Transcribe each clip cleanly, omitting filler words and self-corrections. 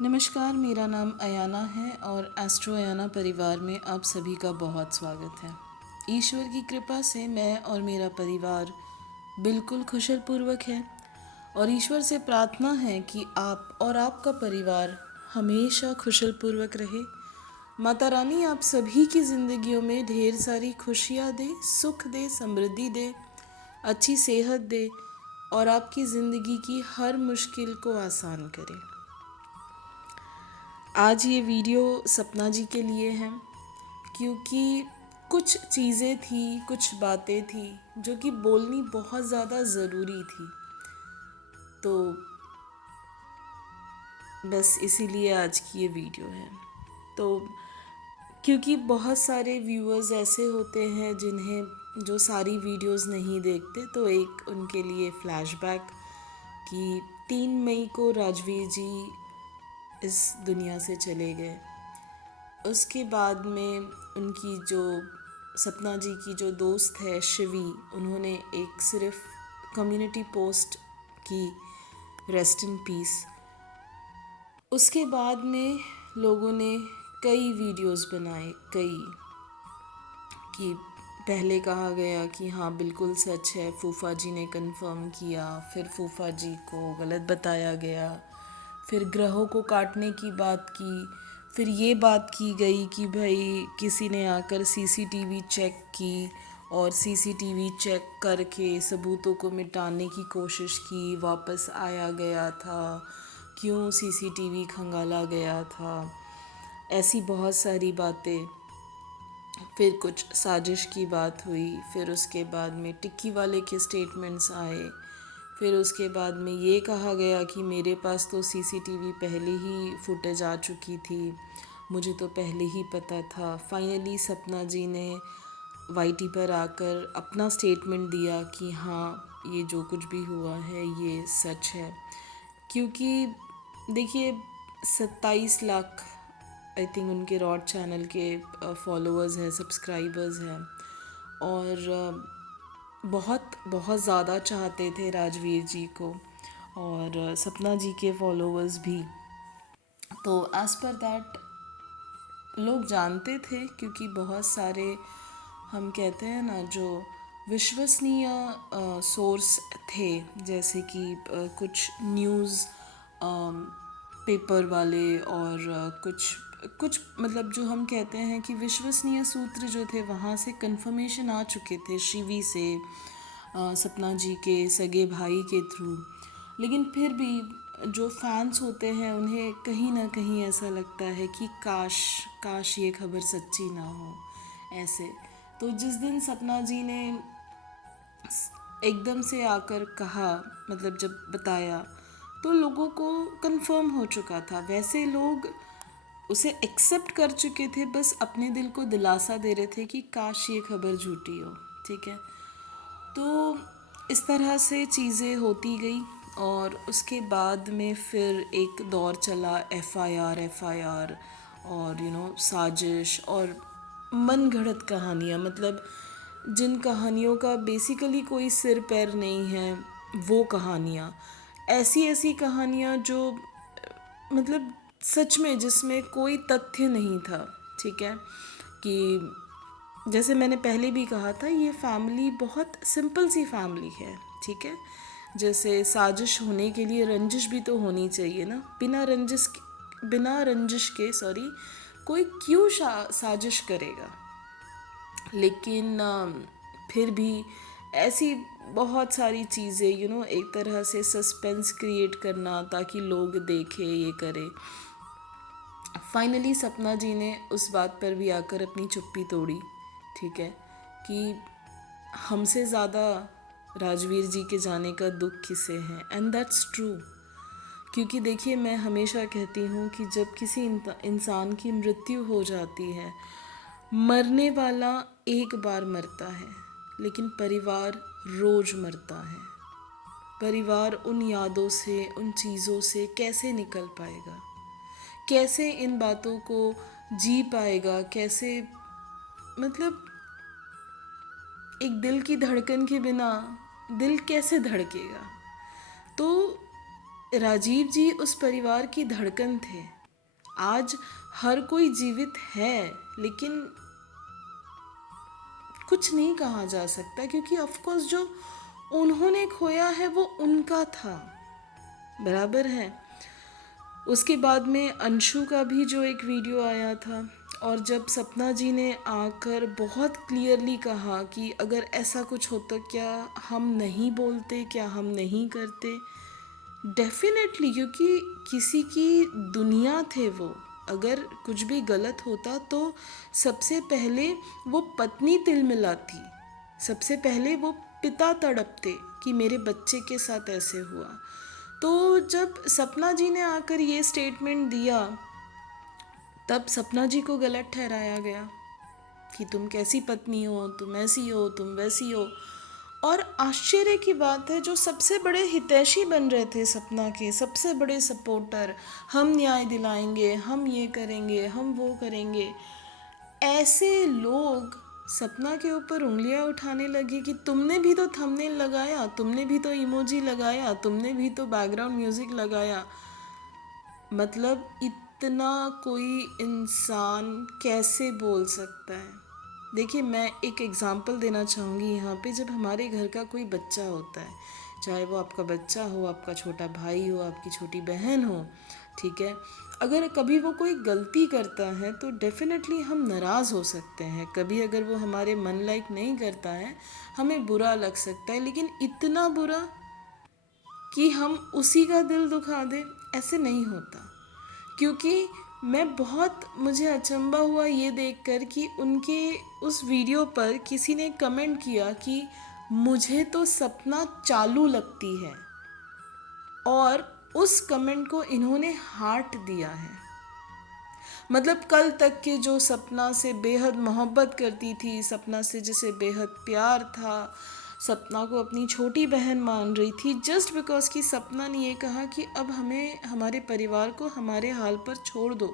नमस्कार, मेरा नाम अयाना है और एस्ट्रो अयाना परिवार में आप सभी का बहुत स्वागत है। ईश्वर की कृपा से मैं और मेरा परिवार बिल्कुल कुशल पूर्वक है और ईश्वर से प्रार्थना है कि आप और आपका परिवार हमेशा कुशल पूर्वक रहे। माता रानी आप सभी की ज़िंदगियों में ढेर सारी खुशियाँ दे, सुख दे, समृद्धि दे, अच्छी सेहत दे और आपकी ज़िंदगी की हर मुश्किल को आसान करे। आज ये वीडियो सपना जी के लिए है क्योंकि कुछ चीज़ें थी, कुछ बातें थी जो कि बोलनी बहुत ज़्यादा ज़रूरी थी। तो बस इसीलिए आज की ये वीडियो है। तो क्योंकि बहुत सारे व्यूअर्स ऐसे होते हैं जिन्हें जो सारी वीडियोस नहीं देखते, तो एक उनके लिए फ्लैशबैक कि 3 मई को राजवीर जी इस दुनिया से चले गए। उसके बाद में उनकी जो सपना जी की जो दोस्त है शिवी, उन्होंने एक सिर्फ कम्युनिटी पोस्ट की, रेस्ट इन पीस। उसके बाद में लोगों ने कई वीडियोस बनाए, कई कि पहले कहा गया कि हाँ बिल्कुल सच है, फूफा जी ने कंफर्म किया, फिर फूफा जी को गलत बताया गया, फिर ग्रहों को काटने की बात की, फिर ये बात की गई कि भाई किसी ने आकर सीसीटीवी चेक की और सीसीटीवी चेक करके सबूतों को मिटाने की कोशिश की, वापस आया गया था, क्यों सीसीटीवी खंगाला गया था, ऐसी बहुत सारी बातें। फिर कुछ साजिश की बात हुई, फिर उसके बाद में टिक्की वाले के स्टेटमेंट्स आए, फिर उसके बाद में ये कहा गया कि मेरे पास तो सीसीटीवी पहले ही फुटेज आ चुकी थी, मुझे तो पहले ही पता था। फाइनली सपना जी ने वाईटी पर आकर अपना स्टेटमेंट दिया कि हाँ ये जो कुछ भी हुआ है ये सच है। क्योंकि देखिए 27 लाख आई थिंक उनके रॉड चैनल के फॉलोअर्स हैं, सब्सक्राइबर्स हैं और बहुत बहुत ज़्यादा चाहते थे राजवीर जी को और सपना जी के फॉलोअर्स भी। तो एज़ पर दैट लोग जानते थे क्योंकि बहुत सारे हम कहते हैं ना जो विश्वसनीय सोर्स थे, जैसे कि कुछ न्यूज़ पेपर वाले और कुछ कुछ मतलब जो हम कहते हैं कि विश्वसनीय सूत्र जो थे, वहाँ से कंफर्मेशन आ चुके थे शिवी से, सपना जी के सगे भाई के थ्रू। लेकिन फिर भी जो फैंस होते हैं उन्हें कहीं ना कहीं ऐसा लगता है कि काश काश ये खबर सच्ची ना हो ऐसे। तो जिस दिन सपना जी ने एकदम से आकर कहा, मतलब जब बताया, तो लोगों को कंफर्म हो चुका था। वैसे लोग उसे एक्सेप्ट कर चुके थे, बस अपने दिल को दिलासा दे रहे थे कि काश ये खबर झूठी हो। ठीक है, तो इस तरह से चीज़ें होती गई और उसके बाद में फिर एक दौर चला एफआईआर और साजिश और मन घड़त कहानियाँ, मतलब जिन कहानियों का बेसिकली कोई सिर पैर नहीं है, वो कहानियाँ, ऐसी ऐसी कहानियाँ जो मतलब सच में जिसमें कोई तथ्य नहीं था। ठीक है, कि जैसे मैंने पहले भी कहा था, ये फैमिली बहुत सिंपल सी फैमिली है। ठीक है, जैसे साजिश होने के लिए रंजिश भी तो होनी चाहिए ना, बिना रंजिश के कोई क्यों साजिश करेगा। लेकिन फिर भी ऐसी बहुत सारी चीज़ें एक तरह से सस्पेंस क्रिएट करना ताकि लोग देखें, ये करें। फाइनली सपना जी ने उस बात पर भी आकर अपनी चुप्पी तोड़ी। ठीक है, कि हमसे ज़्यादा राजवीर जी के जाने का दुख किसे है, एंड दैट्स ट्रू। क्योंकि देखिए, मैं हमेशा कहती हूँ कि जब किसी इंसान की मृत्यु हो जाती है, मरने वाला एक बार मरता है, लेकिन परिवार रोज मरता है। परिवार उन यादों से, उन चीज़ों से कैसे निकल पाएगा, कैसे इन बातों को जी पाएगा, कैसे, मतलब एक दिल की धड़कन के बिना दिल कैसे धड़केगा। तो राजीव जी उस परिवार की धड़कन थे। आज हर कोई जीवित है, लेकिन कुछ नहीं कहा जा सकता, क्योंकि ऑफ कोर्स जो उन्होंने खोया है वो उनका था, बराबर है। उसके बाद में अंशु का भी जो एक वीडियो आया था, और जब सपना जी ने आकर बहुत क्लियरली कहा कि अगर ऐसा कुछ होता क्या हम नहीं बोलते, क्या हम नहीं करते। डेफिनेटली, क्योंकि किसी की दुनिया थे वो। अगर कुछ भी गलत होता तो सबसे पहले वो पत्नी तिलमिलाती, सबसे पहले वो पिता तड़पते कि मेरे बच्चे के साथ ऐसे हुआ। तो जब सपना जी ने आकर ये स्टेटमेंट दिया, तब सपना जी को गलत ठहराया गया कि तुम कैसी पत्नी हो, तुम ऐसी हो, तुम वैसी हो। और आश्चर्य की बात है, जो सबसे बड़े हितैषी बन रहे थे सपना के, सबसे बड़े सपोर्टर, हम न्याय दिलाएंगे, हम ये करेंगे, हम वो करेंगे, ऐसे लोग सपना के ऊपर उंगलियां उठाने लगे कि तुमने भी तो थंबनेल लगाया, तुमने भी तो इमोजी लगाया, तुमने भी तो बैकग्राउंड म्यूजिक लगाया। मतलब इतना कोई इंसान कैसे बोल सकता है। देखिए, मैं एक एग्ज़ाम्पल देना चाहूँगी यहाँ पे। जब हमारे घर का कोई बच्चा होता है, चाहे वो आपका बच्चा हो, आपका छोटा भाई हो, आपकी छोटी बहन हो, ठीक है, अगर कभी वो कोई गलती करता है तो डेफिनेटली हम नाराज़ हो सकते हैं। कभी अगर वो हमारे मन लायक नहीं करता है, हमें बुरा लग सकता है, लेकिन इतना बुरा कि हम उसी का दिल दुखा दें, ऐसे नहीं होता। क्योंकि मुझे अचंभा हुआ ये देखकर कि उनके उस वीडियो पर किसी ने कमेंट किया कि मुझे तो सपना चालू लगती है, और उस कमेंट को इन्होंने हार्ट दिया है। मतलब कल तक के जो सपना से बेहद मोहब्बत करती थी, सपना से जिसे बेहद प्यार था, सपना को अपनी छोटी बहन मान रही थी, जस्ट बिकॉज कि सपना ने ये कहा कि अब हमें हमारे परिवार को हमारे हाल पर छोड़ दो,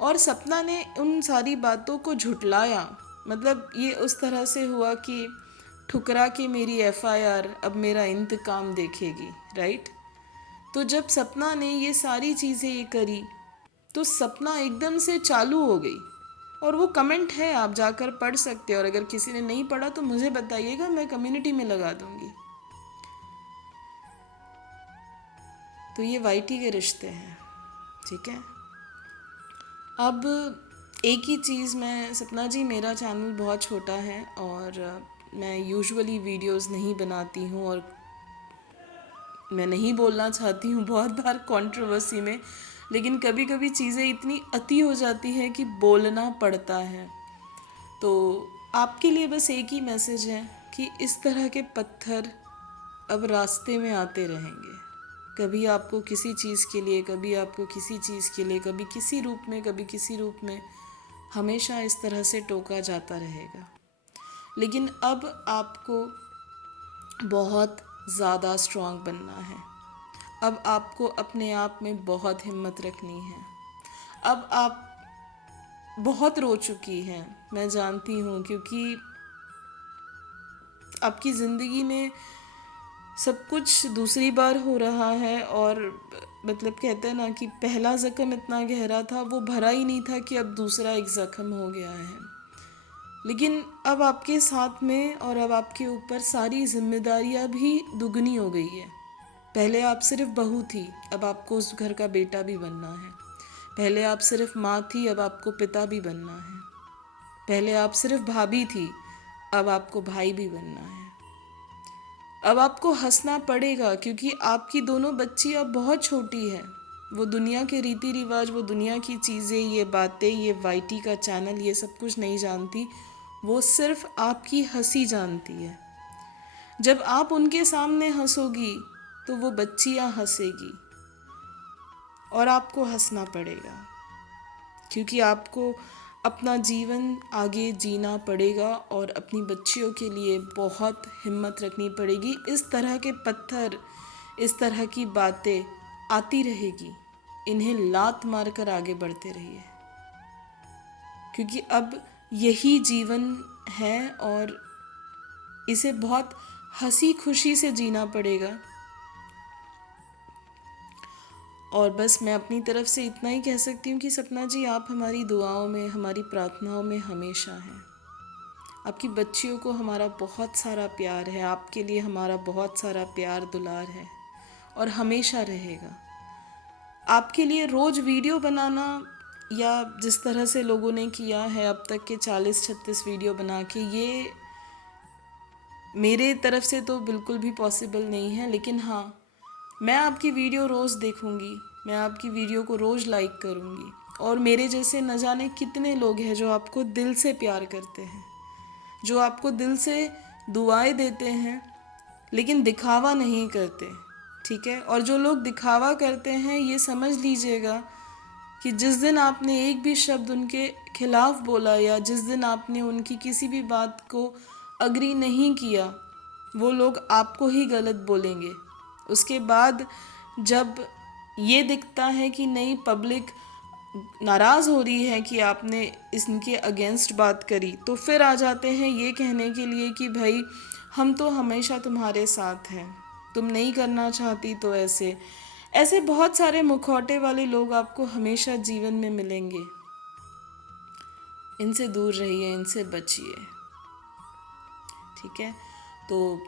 और सपना ने उन सारी बातों को झुटलाया। मतलब ये उस तरह से हुआ कि ठुकरा के मेरी एफआईआर अब मेरा इंतकाम देखेगी, राइट। तो जब सपना ने ये सारी चीज़ें ये करी, तो सपना एकदम से चालू हो गई। और वो कमेंट है, आप जाकर पढ़ सकते हो, और अगर किसी ने नहीं पढ़ा तो मुझे बताइएगा, मैं कम्युनिटी में लगा दूंगी। तो ये वाईटी के रिश्ते हैं, ठीक है। अब एक ही चीज़, मैं सपना जी, मेरा चैनल बहुत छोटा है और मैं यूजुअली वीडियोस नहीं बनाती हूँ, और मैं नहीं बोलना चाहती हूँ बहुत बार कंट्रोवर्सी में, लेकिन कभी कभी चीज़ें इतनी अति हो जाती हैं कि बोलना पड़ता है। तो आपके लिए बस एक ही मैसेज है कि इस तरह के पत्थर अब रास्ते में आते रहेंगे। कभी आपको किसी चीज़ के लिए, कभी आपको किसी चीज़ के लिए, कभी किसी रूप में, कभी किसी रूप में, हमेशा इस तरह से टोका जाता रहेगा। लेकिन अब आपको बहुत ज़्यादा स्ट्रांग बनना है। अब आपको अपने आप में बहुत हिम्मत रखनी है। अब आप बहुत रो चुकी हैं, मैं जानती हूँ, क्योंकि आपकी ज़िंदगी में सब कुछ दूसरी बार हो रहा है, और मतलब कहते हैं ना कि पहला ज़ख्म इतना गहरा था, वो भरा ही नहीं था, कि अब दूसरा एक ज़ख्म हो गया है। लेकिन अब आपके साथ में और अब आपके ऊपर सारी जिम्मेदारियां भी दुगनी हो गई है। पहले आप सिर्फ बहू थी, अब आपको उस घर का बेटा भी बनना है। पहले आप सिर्फ माँ थी, अब आपको पिता भी बनना है। पहले आप सिर्फ भाभी थी, अब आपको भाई भी बनना है। अब आपको हंसना पड़ेगा, क्योंकि आपकी दोनों बच्ची अब बहुत छोटी है। वो दुनिया के रीति रिवाज, वो दुनिया की चीज़ें, ये बातें, ये वाईटी का चैनल, ये सब कुछ नहीं जानती। वो सिर्फ आपकी हंसी जानती है। जब आप उनके सामने हंसोगी तो वो बच्चियां हंसेगी, और आपको हंसना पड़ेगा, क्योंकि आपको अपना जीवन आगे जीना पड़ेगा, और अपनी बच्चियों के लिए बहुत हिम्मत रखनी पड़ेगी। इस तरह के पत्थर, इस तरह की बातें आती रहेगी, इन्हें लात मारकर आगे बढ़ते रहिए, क्योंकि अब यही जीवन है, और इसे बहुत हंसी खुशी से जीना पड़ेगा। और बस मैं अपनी तरफ से इतना ही कह सकती हूँ कि सपना जी, आप हमारी दुआओं में, हमारी प्रार्थनाओं में हमेशा हैं। आपकी बच्चियों को हमारा बहुत सारा प्यार है, आपके लिए हमारा बहुत सारा प्यार दुलार है और हमेशा रहेगा। आपके लिए रोज़ वीडियो बनाना, या जिस तरह से लोगों ने किया है अब तक के 40-36 वीडियो बना के, ये मेरे तरफ से तो बिल्कुल भी पॉसिबल नहीं है। लेकिन हाँ, मैं आपकी वीडियो रोज़ देखूंगी, मैं आपकी वीडियो को रोज़ लाइक करूंगी, और मेरे जैसे न जाने कितने लोग हैं जो आपको दिल से प्यार करते हैं, जो आपको दिल से दुआएं देते हैं, लेकिन दिखावा नहीं करते। ठीक है। और जो लोग दिखावा करते हैं, ये समझ लीजिएगा कि जिस दिन आपने एक भी शब्द उनके खिलाफ बोला, या जिस दिन आपने उनकी किसी भी बात को अग्री नहीं किया, वो लोग आपको ही गलत बोलेंगे। उसके बाद जब ये दिखता है कि नहीं, पब्लिक नाराज़ हो रही है कि आपने इनके अगेंस्ट बात करी, तो फिर आ जाते हैं ये कहने के लिए कि भाई हम तो हमेशा तुम्हारे साथ हैं, तुम नहीं करना चाहती तो ऐसे ऐसे बहुत सारे मुखौटे वाले लोग आपको हमेशा जीवन में मिलेंगे। इनसे दूर रहिए, इनसे बचिए। ठीक है। तो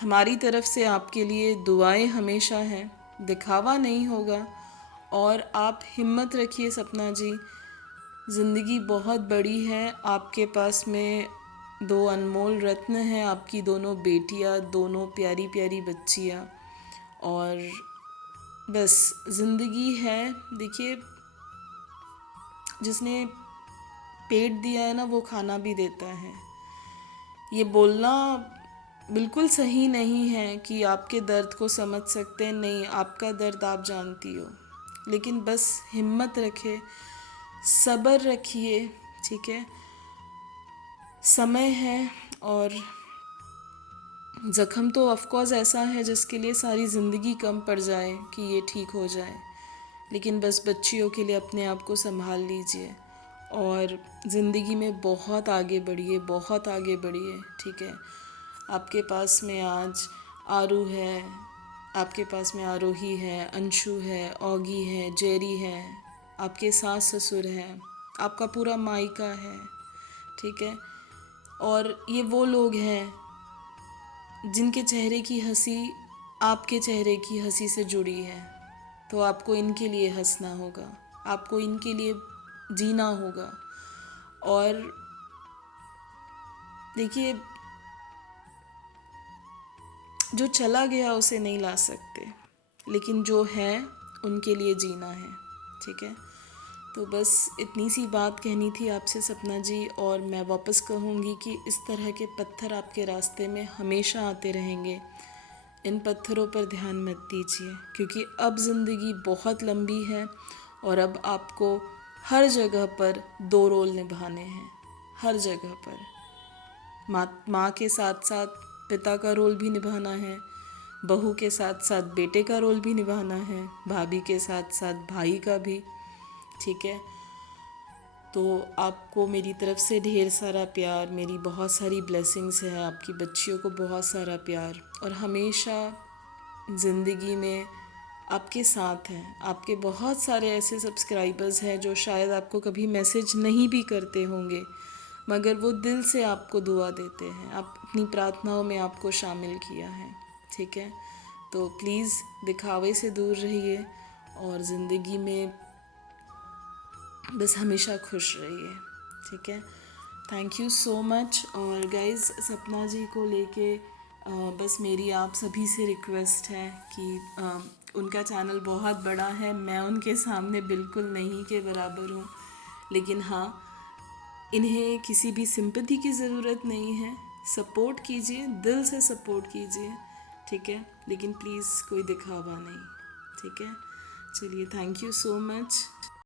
हमारी तरफ से आपके लिए दुआएं हमेशा हैं, दिखावा नहीं होगा। और आप हिम्मत रखिए सपना जी, ज़िंदगी बहुत बड़ी है। आपके पास में 2 अनमोल रत्न हैं, आपकी दोनों बेटियां, दोनों प्यारी प्यारी बच्चियां। और बस ज़िंदगी है। देखिए, जिसने पेट दिया है ना, वो खाना भी देता है। ये बोलना बिल्कुल सही नहीं है कि आपके दर्द को समझ सकते हैं, नहीं, आपका दर्द आप जानती हो। लेकिन बस हिम्मत रखे, सब्र रखिए। ठीक है। समय है, और ज़ख्म तो ऑफकोर्स ऐसा है जिसके लिए सारी ज़िंदगी कम पड़ जाए कि ये ठीक हो जाए। लेकिन बस बच्चियों के लिए अपने आप को संभाल लीजिए, और ज़िंदगी में बहुत आगे बढ़िए, बहुत आगे बढ़िए। ठीक है। आपके पास में आज आरू है, आपके पास में आरोही है, अंशु है, ऑगी है, जेरी है, आपके सास ससुर हैं, आपका पूरा मायका है। ठीक है। और ये वो लोग हैं जिनके चेहरे की हंसी आपके चेहरे की हंसी से जुड़ी है। तो आपको इनके लिए हंसना होगा, आपको इनके लिए जीना होगा। और देखिए, जो चला गया उसे नहीं ला सकते, लेकिन जो है उनके लिए जीना है। ठीक है। तो बस इतनी सी बात कहनी थी आपसे सपना जी, और मैं वापस कहूँगी कि इस तरह के पत्थर आपके रास्ते में हमेशा आते रहेंगे। इन पत्थरों पर ध्यान मत दीजिए, क्योंकि अब ज़िंदगी बहुत लंबी है, और अब आपको हर जगह पर 2 रोल निभाने हैं। हर जगह पर माँ के साथ साथ पिता का रोल भी निभाना है, बहू के साथ साथ बेटे का रोल भी निभाना है, भाभी के साथ साथ भाई का भी। ठीक है। तो आपको मेरी तरफ से ढेर सारा प्यार, मेरी बहुत सारी ब्लेसिंग्स है, आपकी बच्चियों को बहुत सारा प्यार, और हमेशा ज़िंदगी में आपके साथ हैं। आपके बहुत सारे ऐसे सब्सक्राइबर्स हैं जो शायद आपको कभी मैसेज नहीं भी करते होंगे, मगर वो दिल से आपको दुआ देते हैं, आप अपनी प्रार्थनाओं में आपको शामिल किया है। ठीक है। तो प्लीज़ दिखावे से दूर रहिए, और ज़िंदगी में बस हमेशा खुश रहिए। ठीक है। Thank you so much. और गाइज़, सपना जी को लेके बस मेरी आप सभी से रिक्वेस्ट है कि उनका चैनल बहुत बड़ा है, मैं उनके सामने बिल्कुल नहीं के बराबर हूँ। लेकिन हाँ, इन्हें किसी भी सिंपैथी की ज़रूरत नहीं है। सपोर्ट कीजिए, दिल से सपोर्ट कीजिए। ठीक है। लेकिन प्लीज़ कोई दिखावा नहीं। ठीक है। चलिए, थैंक यू सो मच।